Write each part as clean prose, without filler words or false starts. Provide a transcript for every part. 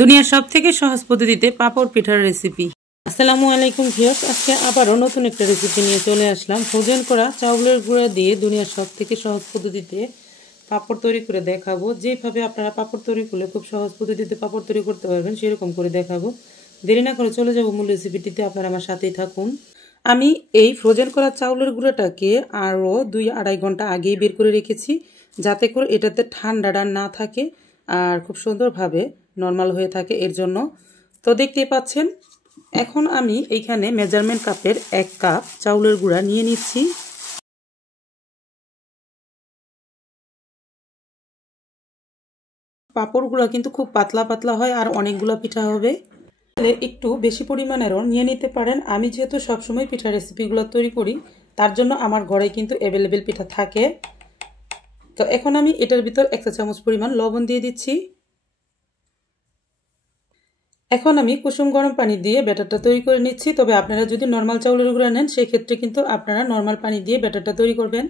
দুনিয়ার সবথেকে সহজ পদ্ধতিতে পাপড় পিঠার রেসিপি। আসসালামু আলাইকুম ভিউয়ার্স, আজকে আবারও নতুন একটা রেসিপি নিয়ে চলে আসলাম। ফ্রোজেন করা চাউলের গুঁড়া দিয়ে দুনিয়ার সবথেকে সহজ পদ্ধতিতে পাপড় তৈরি করে দেখাবো। যেভাবে আপনারা পাপড় তৈরি করলে খুব সহজ পদ্ধতিতে পাপড় তৈরি করতে পারবেন সেরকম করে দেখাবো। দেরি না করে চলে যাব মূল রেসিপিটিতে, আপনারা আমার সাথেই থাকুন। আমি এই ফ্রোজেন করা চাউলের গুঁড়াটাকে আরও 2-2.5 ঘন্টা আগেই বের করে রেখেছি, যাতে করে এটাতে ঠান্ডাটা না থাকে আর খুব সুন্দরভাবে নরমাল হয়ে থাকে, এর জন্য। তো দেখতেই পাচ্ছেন, এখন আমি এইখানে মেজারমেন্ট কাপের 1 কাপ চাউলের গুঁড়া নিয়ে নিচ্ছি। পাপড় গুঁড়া কিন্তু খুব পাতলা পাতলা হয় আর অনেকগুলো পিঠা হবে, একটু বেশি পরিমাণেরও নিয়ে নিতে পারেন। আমি যেহেতু সবসময় পিঠা রেসিপিগুলো তৈরি করি, তার জন্য আমার ঘরে কিন্তু অ্যাভেলেবেল পিঠা থাকে। তো এখন আমি এটার ভিতর 1 চা চামচ পরিমাণ লবণ দিয়ে দিচ্ছি। এখন আমি কুসুম গরম পানি দিয়ে ব্যাটারটা তৈরি করে নিচ্ছি। তবে আপনারা যদি নর্মাল চাউলের গুঁড়া নেন, সেই ক্ষেত্রে কিন্তু আপনারা নর্মাল পানি দিয়ে ব্যাটারটা তৈরি করবেন।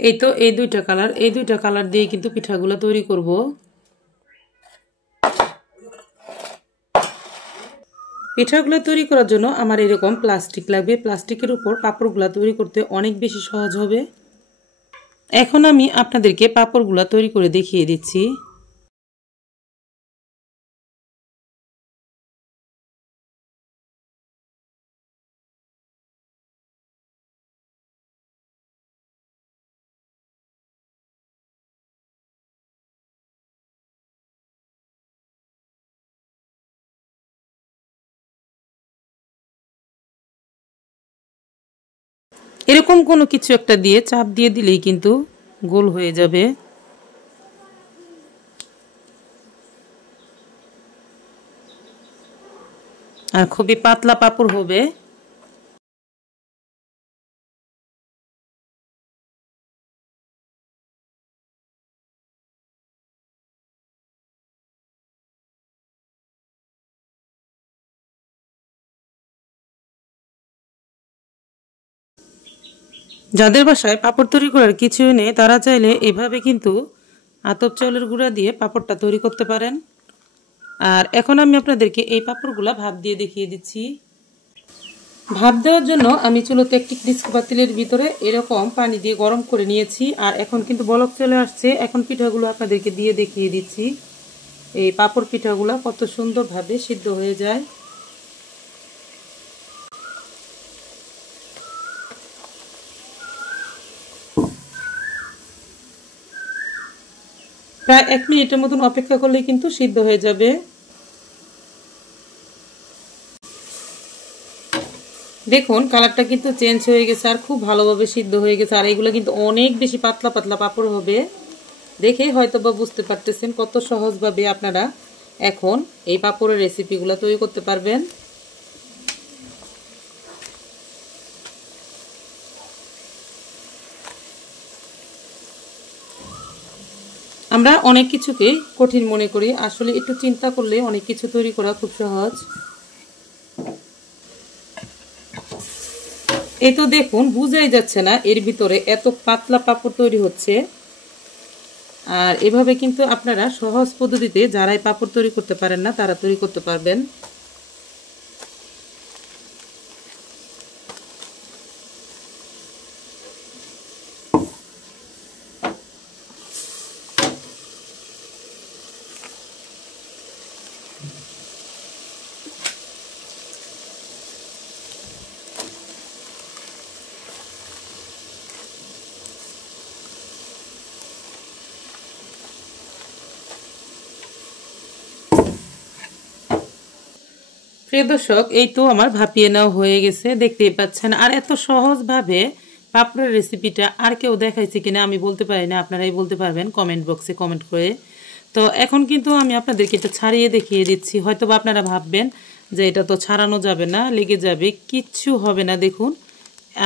এই তো এই দুইটা কালার দিয়ে কিন্তু পিঠাগুলো তৈরি করব। পিঠাগুলো তৈরি করার জন্য আমার এরকম প্লাস্টিক লাগবে। প্লাস্টিকের উপর পাপড়গুলো তৈরি করতে অনেক বেশি সহজ হবে। এখন আমি আপনাদেরকে পাপড়গুলো তৈরি করে দেখিয়ে দিচ্ছি। এরকম কোনো কিছু একটা দিয়ে চাপ দিয়ে দিলেই কিন্তু গোল হয়ে যাবে। আর খুবই পাতলা পাপড় হবে। যাদের বাসায় পাপড় তৈরি করার কিছুই নেই, তারা চাইলে এভাবে কিন্তু আতপ চাউলের গুঁড়া দিয়ে পাপড়টা তৈরি করতে পারেন। আর এখন আমি আপনাদেরকে এই পাপড়গুলা ভাপ দিয়ে দেখিয়ে দিচ্ছি। ভাপ দেওয়ার জন্য আমি চুলোতে একটি ডিস্ক পাতিলের ভিতরে এরকম পানি দিয়ে গরম করে নিয়েছি। আর এখন কিন্তু বলক চলে আসছে। এখন পিঠাগুলো আপনাদেরকে দিয়ে দেখিয়ে দিচ্ছি। এই পাপড় পিঠাগুলো কত সুন্দরভাবে সিদ্ধ হয়ে যায়। প্রায় 1 মিনিটের মতন অপেক্ষা করলেই কিন্তু সিদ্ধ হয়ে যাবে। দেখুন কালারটা কিন্তু চেঞ্জ হয়ে গেছে আর খুব ভালোভাবে সিদ্ধ হয়ে গেছে। আর এগুলো কিন্তু অনেক বেশি পাতলা পাতলা পাপড় হবে। দেখেই হয়তো বা বুঝতে পারতেছেন কত সহজভাবে আপনারা এখন এই পাপড়ের রেসিপিগুলো তৈরি করতে পারবেন। আমরা অনেক কিছুকে কঠিন মনে করি, আসলে একটু চিন্তা করলে অনেক কিছু তৈরি করা খুব সহজ। এই তো দেখুন, বুঝাই যাচ্ছে না এর ভিতরে এত পাতলা পাপড় তৈরি হচ্ছে। আর এভাবে কিন্তু আপনারা সহজ পদ্ধতিতে যারাই পাপড় তৈরি করতে পারেন না, তারা তৈরি করতে পারবেন। প্রিয় দর্শক, এই তো আমার ভাপিয়ে নেওয়া হয়ে গেছে, দেখতেই পাচ্ছেন। আর এত সহজভাবে পাপড়ের রেসিপিটা আর কেউ দেখাইছে কিনা আমি বলতে পারি না, আপনারাই বলতে পারবেন কমেন্ট বক্সে কমেন্ট করে। তো এখন কিন্তু আমি আপনাদেরকে এটা ছাড়িয়ে দেখিয়ে দিচ্ছি। হয়তো বা আপনারা ভাববেন যে এটা তো ছাড়ানো যাবে না, লেগে যাবে, কিচ্ছু হবে না। দেখুন,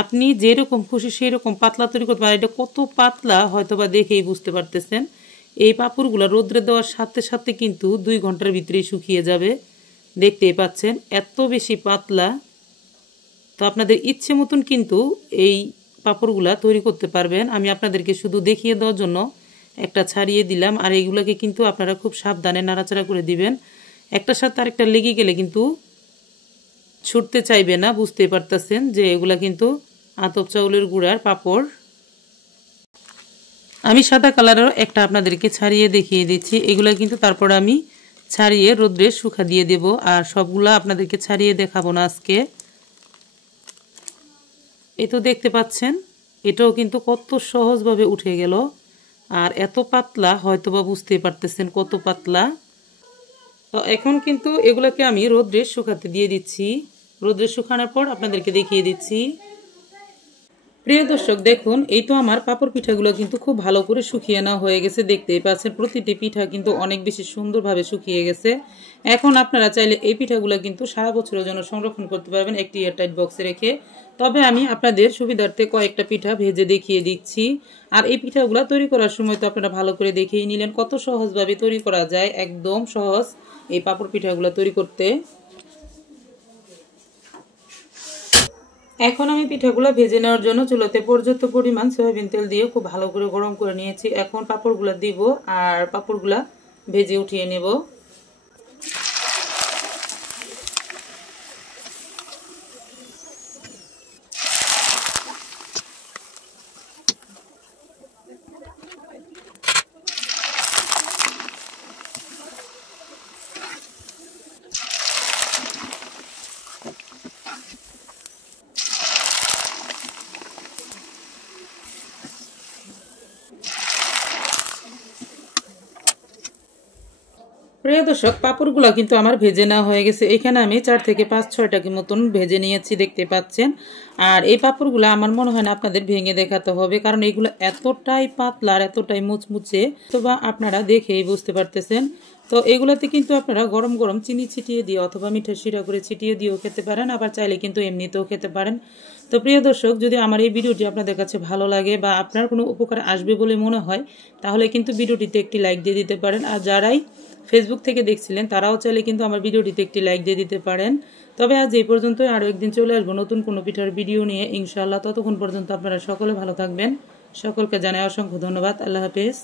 আপনি যেরকম খুশি সেই রকম পাতলা তৈরি করতে পারেন। এটা কত পাতলা হয়তো বা দেখেই বুঝতে পারতেছেন। এই পাপড়গুলো রোদ্রে দেওয়ার সাথে সাথে কিন্তু 2 ঘন্টার ভিতরেই শুকিয়ে যাবে, দেখতেই পাচ্ছেন এত বেশি পাতলা। তো আপনাদের ইচ্ছে মতন কিন্তু এই পাপড়গুলা তৈরি করতে পারবেন। আমি আপনাদেরকে শুধু দেখিয়ে দেওয়ার জন্য একটা ছাড়িয়ে দিলাম। আর এইগুলোকে কিন্তু আপনারা খুব সাবধানে নাড়াচাড়া করে দিবেন। একটার সাথে আরেকটা লেগে গেলে কিন্তু ছুটতে চাইবে না, বুঝতেই পারতেছেন যে এগুলা কিন্তু আতপ চাউলের গুঁড়ার পাপড়। আমি সাদা কালারের একটা আপনাদেরকে ছাড়িয়ে দেখিয়ে দিচ্ছি। এগুলা কিন্তু তারপর আমি ছাড়িয়ে রোদ্রে শুকা দিয়ে দেব। আর সবগুলা আপনাদেরকে ছাড়িয়ে দেখাবো না আজকে। এই তো দেখতে পাচ্ছেন, এটাও কিন্তু কত সহজভাবে উঠে গেল। আর এত পাতলা, হয়তো বা বুঝতেই পারতেছেন কত পাতলা। তো এখন কিন্তু এগুলাকে আমি রোদ্রে শুকাতে দিয়ে দিচ্ছি। রোদ্রে শুকানোর পর আপনাদেরকে দেখিয়ে দিচ্ছি। প্রিয় দর্শক, দেখুন, এই তো আমার পাপড় পিঠাগুলো কিন্তু খুব ভালো করে শুকিয়ে নেওয়া হয়ে গেছে, দেখতেই পাচ্ছেন। প্রতিটি পিঠা কিন্তু অনেক বেশি সুন্দরভাবে শুকিয়ে গেছে। এখন আপনারা চাইলে এই পিঠাগুলো কিন্তু সারা বছরের জন্য সংরক্ষণ করতে পারবেন একটি এয়ারটাইট বক্সে রেখে। তবে আমি আপনাদের সুবিধার্থে কয়েকটা পিঠা ভেজে দেখিয়ে দিচ্ছি। আর এই পিঠাগুলো তৈরি করার সময় তো আপনারা ভালো করে দেখিয়ে নিলেন কত সহজভাবে তৈরি করা যায়। একদম সহজ এই পাপড় পিঠাগুলো তৈরি করতে। এখন আমি পিঠাগুলো ভেজে নেওয়ার জন্য চুলাতে পর্যাপ্ত পরিমাণ সয়াবিন তেল দিয়ে খুব ভালো করে গরম করে নিয়েছি। এখন পাপড়গুলো দিব আর পাপড়গুলা ভেজে উঠিয়ে নেব। প্রিয় দর্শক, পাপড়গুলো কিন্তু আমার ভেজে নেওয়া হয়ে গেছে। এখানে আমি 4 থেকে 5-6টাকে মতন ভেজে নিয়েছি, দেখতে পাচ্ছেন। আর এই পাপড়গুলো আমার মনে হয় না আপনাদের ভেঙে দেখাতে হবে, কারণ এইগুলো এতটাই পাতলা আর এতটাই মুচমুচে, তো বা আপনারা দেখেই বুঝতে পারতেছেন। তো এগুলোতে কিন্তু আপনারা গরম গরম চিনি ছিটিয়ে দিয়ে অথবা মিঠা শিরা করে ছিটিয়ে দিয়েও খেতে পারেন, আবার চাইলে কিন্তু এমনিতেও খেতে পারেন। তো প্রিয় দর্শক, যদি আমার এই ভিডিওটি আপনাদের কাছে ভালো লাগে বা আপনার কোনো উপকার আসবে বলে মনে হয়, তাহলে কিন্তু ভিডিওটিতে একটি লাইক দিয়ে দিতে পারেন। আর যারাই ফেসবুক থেকে দেখছিলেন তারাও চাইলে কিন্তু আমার ভিডিওটিতে একটি লাইক দিয়ে দিতে পারেন। তবে আজ এই পর্যন্তই, আরও একদিন চলে আসবো নতুন কোনো পিঠার ভিডিও নিয়ে ইনশাআল্লাহ। ততক্ষণ পর্যন্ত আপনারা সকলে ভালো থাকবেন। সকলকে জানাই অসংখ্য ধন্যবাদ। আল্লাহ হাফেজ।